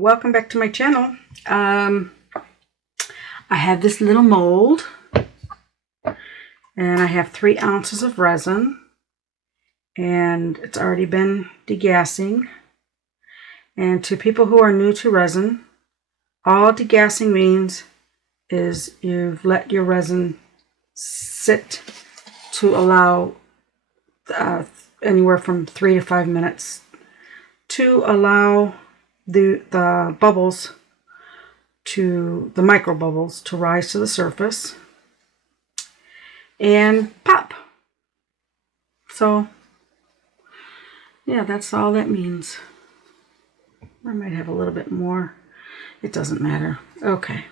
welcome back to my channel. I have this little mold and I have 3 ounces of resin and it's already been degassing. And to people who are new to resin, all degassing means is you've let your resin sit to allow anywhere from 3 to 5 minutes to allow the bubbles to the micro bubbles to rise to the surface and pop. So yeah, that's all that means. I might have a little bit more. It doesn't matter. Okay.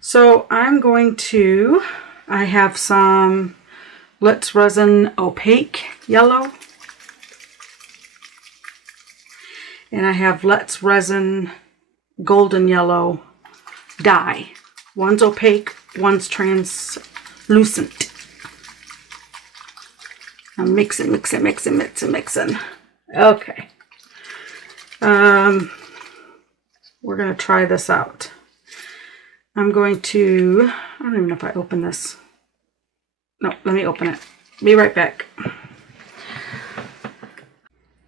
So I have some Let's Resin Opaque Yellow. And I have Let's Resin Golden Yellow dye. One's opaque, one's translucent. I'm mixing. Okay. We're going to try this out. I don't even know if I open this. No, let me open it. Be right back.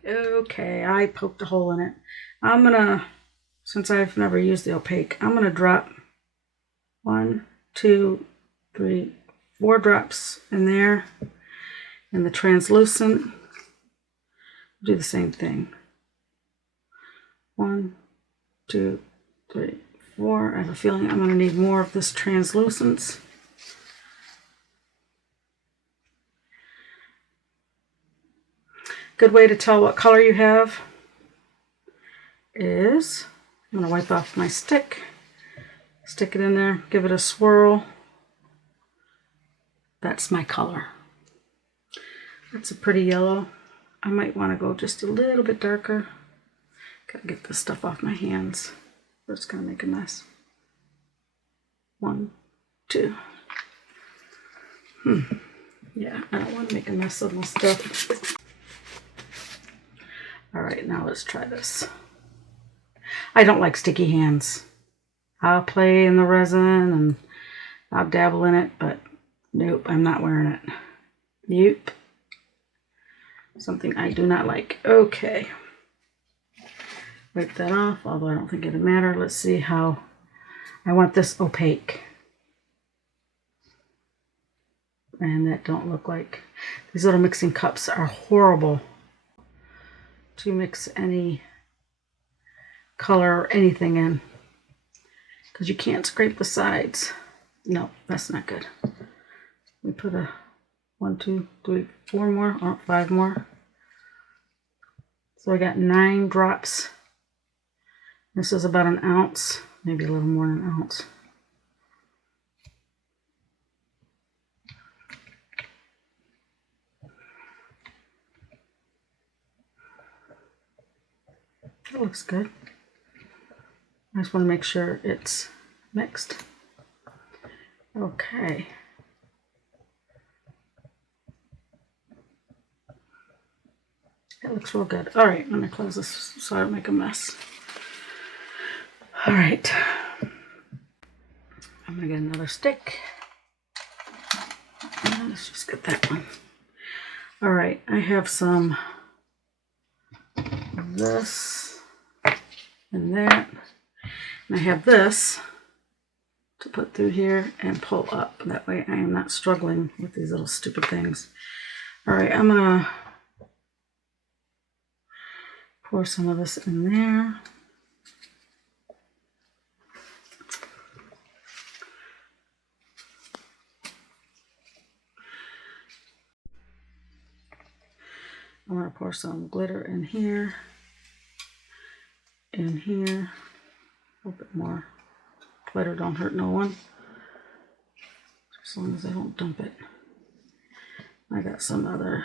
Okay, I poked a hole in it. Since I've never used the opaque, I'm gonna drop 1, 2, 3, 4 drops in there. And the translucent, do the same thing. 1, 2, 3, 4. I have a feeling I'm gonna need more of this translucence. Good way to tell what color you have is, I'm going to wipe off my stick, stick it in there, give it a swirl. That's my color. That's a pretty yellow. I might want to go just a little bit darker. Gotta get this stuff off my hands. We're just going to make a mess. 1, 2. Yeah, I don't want to make a mess of my stuff. Alright, now let's try this. I don't like sticky hands. I'll play in the resin and I'll dabble in it, but nope, I'm not wearing it. Nope. Something I do not like. Okay. Wipe that off, although I don't think it'll matter. Let's see how I want this opaque. And that don't look like, these little mixing cups are horrible to mix any color or anything in because you can't scrape the sides. No, that's not good. We put a 1, 2, 3, 4 more or 5 more. So I got 9 drops. This is about an ounce, maybe a little more than an ounce. That looks good. I just want to make sure it's mixed. Okay. That looks real good. All right, let me close this so I don't make a mess. All right. I'm going to get another stick. Let's just get that one. All right, I have some of this and that. And I have this to put through here and pull up. That way I am not struggling with these little stupid things. All right, I'm gonna pour some of this in there. I'm gonna pour some glitter in here. In here, a little bit more. Glitter don't hurt no one, as long as I don't dump it. I got some other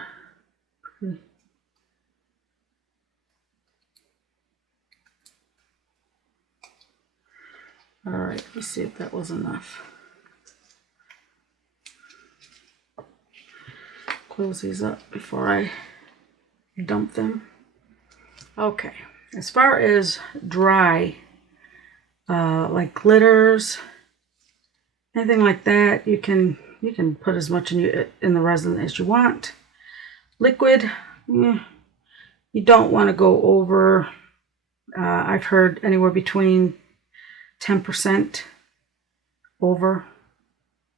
all right, let's see if that was enough. Close these up before I dump them. Okay, As far as dry, like glitters, anything like that, you can put as much in the resin as you want. Liquid, you don't want to go over, I've heard anywhere between 10% over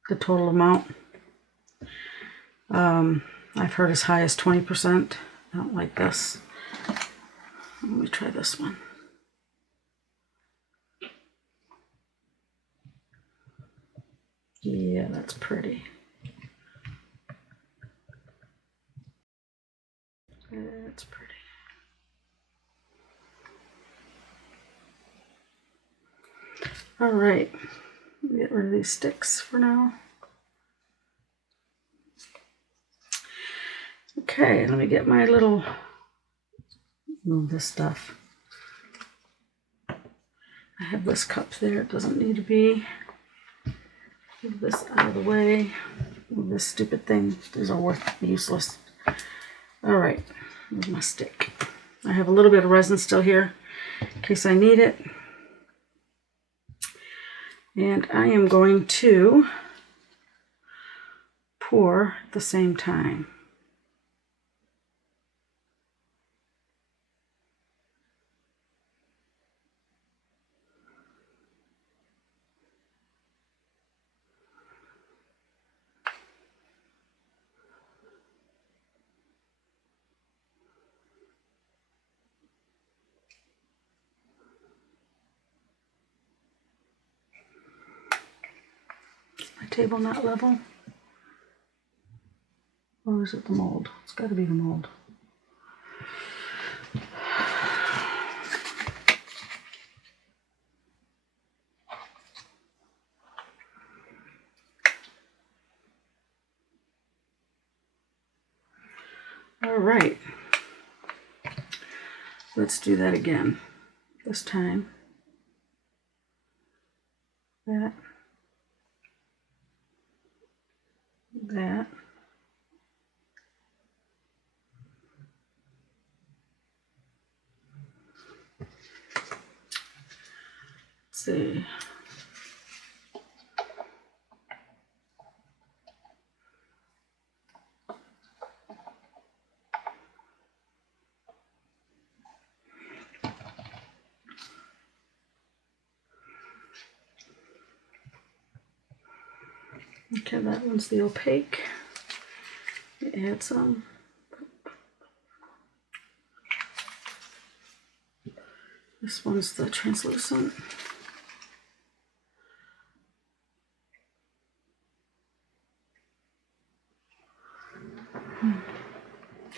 the total amount. I've heard as high as 20%. I don't like this. Let me try this one. Yeah, that's pretty. That's pretty. All right, get rid of these sticks for now. Okay, let me get my little, move this stuff. I have this cup there, it doesn't need to be. Move this out of the way. Move this stupid thing, these are useless. All right, move my stick. I have a little bit of resin still here in case I need it. And I am going to pour at the same time. My table not level? Or is it the mold? It's got to be the mold. All right. Let's do that again. This time. That. That. Let's see. Okay, that one's the opaque. Add some. This one's the translucent.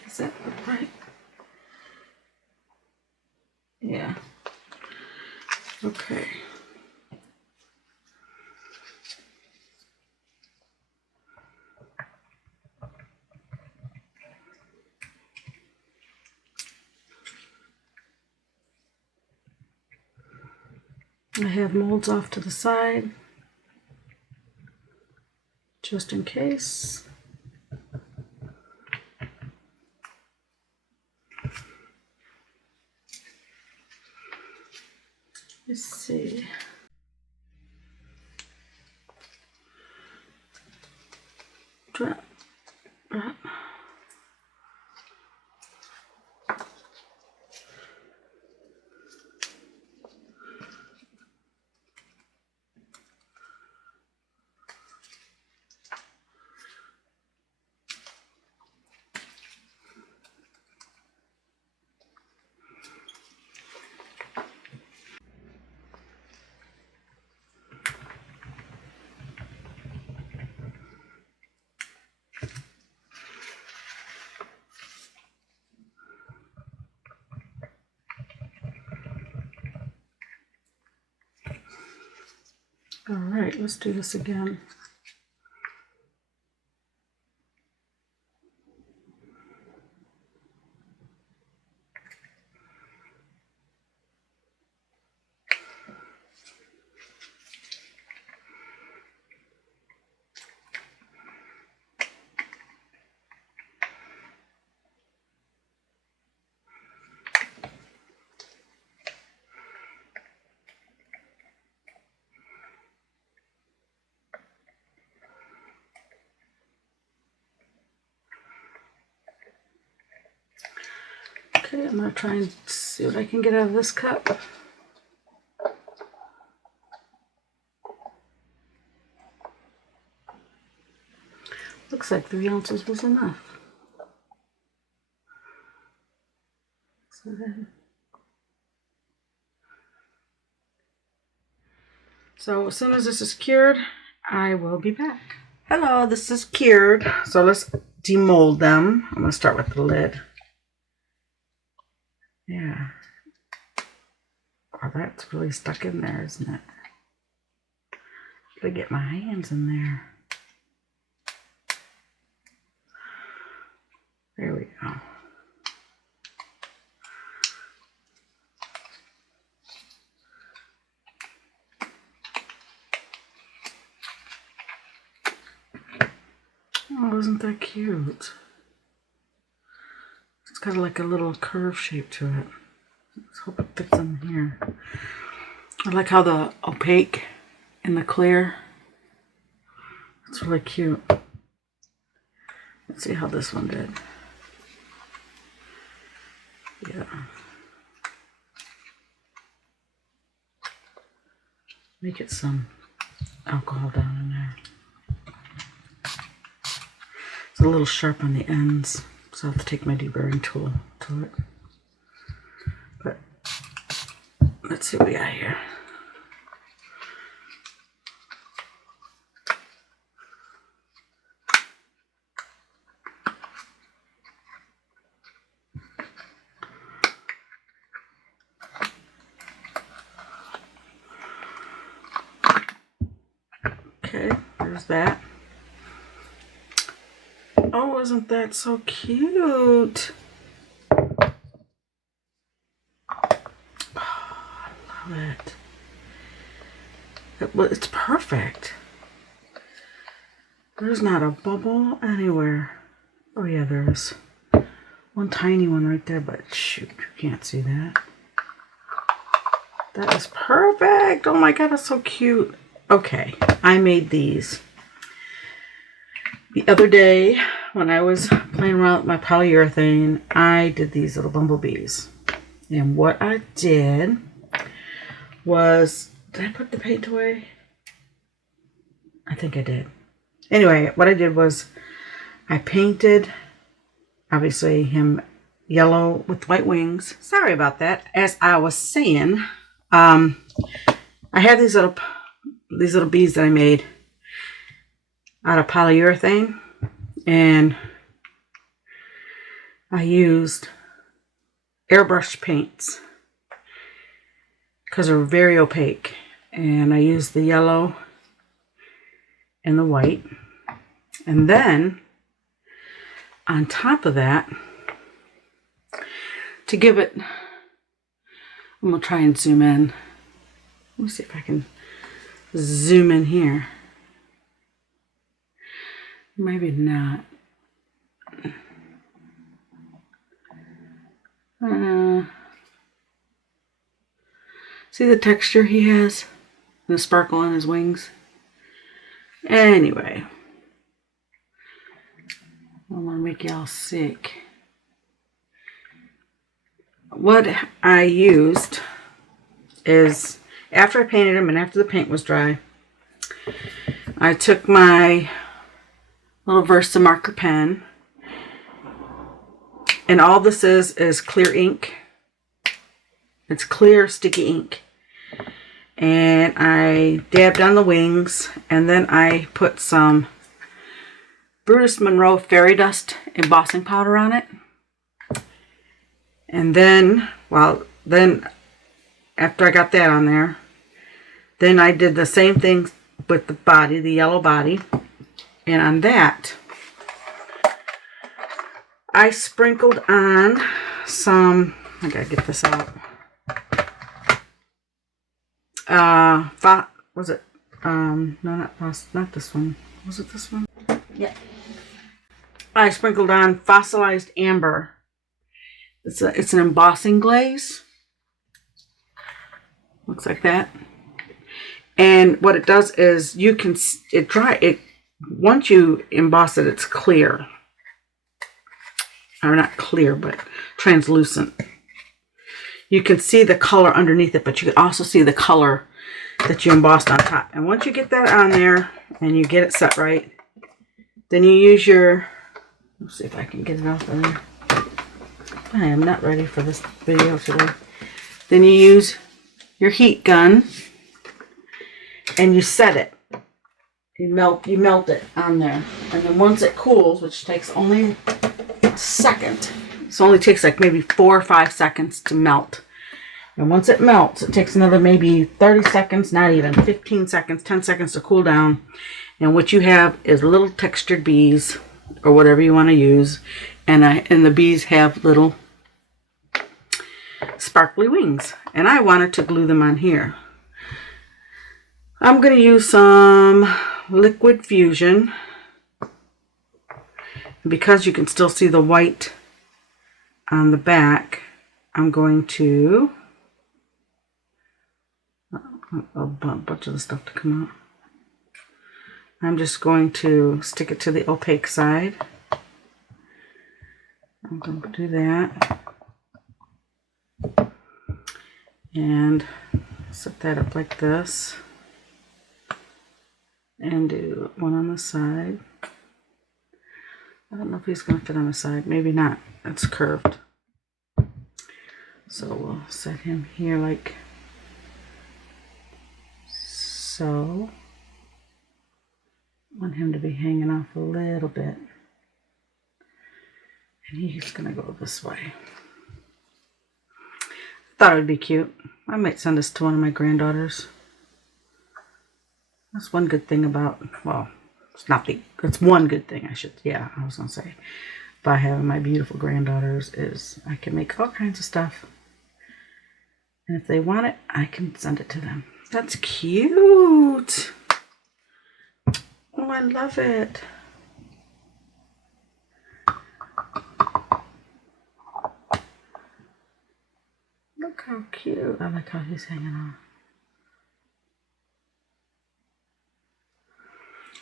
Does that look right? Yeah. Okay. I have molds off to the side, just in case. Let's see. Drop, drop. All right, let's do this again. Okay, I'm going to try and see what I can get out of this cup. Looks like 3 ounces was enough. So as soon as this is cured, I will be back. Hello, this is cured. So let's demold them. I'm going to start with the lid. Yeah. Oh, that's really stuck in there, isn't it? Gotta get my hands in there. There we go. Oh, isn't that cute? It's got like a little curve shape to it. Let's hope it fits in here. I like how the opaque and the clear. It's really cute. Let's see how this one did. Yeah. Make it some alcohol down in there. It's a little sharp on the ends, so I have to take my deburring tool to it. But let's see what we got here. Okay, there's that. Oh, isn't that so cute? Oh, I love it. It's perfect. There's not a bubble anywhere. Oh yeah, there's one tiny one right there, but shoot, you can't see that. That is perfect. Oh my god, that's so cute. Okay, I made these the other day when I was playing around with my polyurethane. I did these little bumblebees, and what I did was, did I put the paint away? I think I did. Anyway, what I did was I painted, obviously, him yellow with white wings. Sorry about that. As I was saying, I have these little bees that I made out of polyurethane, and I used airbrush paints because they're very opaque, and I used the yellow and the white, and then on top of that, to give it, I'm gonna try and zoom in. Let me see if I can zoom in here. Maybe not. See the texture he has? The sparkle on his wings? Anyway. I don't want to make y'all sick. What I used is, after I painted him and after the paint was dry, I took my little Versa marker pen, and all this is clear ink. It's clear sticky ink, and I dabbed on the wings, and then I put some Brutus Monroe Fairy Dust embossing powder on it. And then, after I got that on there, then I did the same thing with the body, the yellow body. And on that, I sprinkled on some, I gotta get this out. Was it? No, not this one. Was it this one? Yeah. I sprinkled on fossilized amber. It's an embossing glaze. Looks like that. And what it does is you can once you emboss it, it's clear. or not clear, but translucent. You can see the color underneath it, but you can also see the color that you embossed on top. And once you get that on there and you get it set right, then you use your, let's see if I can get it off of there. I am not ready for this video today. Then you use your heat gun and you set it. You melt it on there. And then once it cools, which takes only a second, it only takes like maybe 4 or 5 seconds to melt. And once it melts, it takes another maybe 30 seconds, not even 15 seconds, 10 seconds to cool down. And what you have is little textured bees or whatever you want to use. And the bees have little sparkly wings. And I wanted to glue them on here. I'm going to use some liquid fusion. Because you can still see the white on the back, I'm going to a bunch of the stuff to come out. I'm just going to stick it to the opaque side. I'm going to do that. And set that up like this. And do one on the side. I don't know if he's going to fit on the side. Maybe not. It's curved. So we'll set him here like so. I want him to be hanging off a little bit. And he's going to go this way. Thought it would be cute. I might send this to one of my granddaughters. That's one good thing about, well, it's one good thing I was going to say, by having my beautiful granddaughters is I can make all kinds of stuff. And if they want it, I can send it to them. That's cute. Oh, I love it. Look how cute. I like how he's hanging on.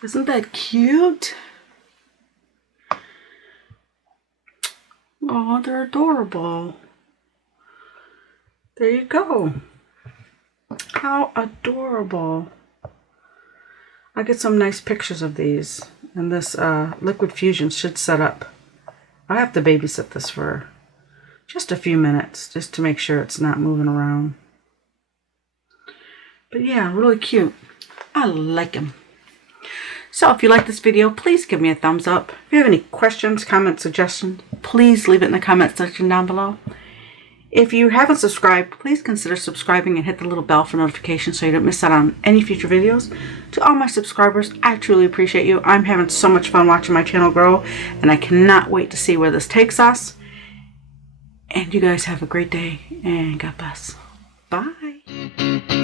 Isn't that cute? Oh, they're adorable. There you go. How adorable. I'll get some nice pictures of these. And this liquid fusion should set up. I'll have to babysit this for just a few minutes, just to make sure it's not moving around. But yeah, really cute. I like them. So if you like this video, please give me a thumbs up. If you have any questions, comments, suggestions, please leave it in the comment section down below. If you haven't subscribed, please consider subscribing and hit the little bell for notifications so you don't miss out on any future videos. To all my subscribers, I truly appreciate you. I'm having so much fun watching my channel grow, and I cannot wait to see where this takes us. And you guys have a great day, and God bless. Bye.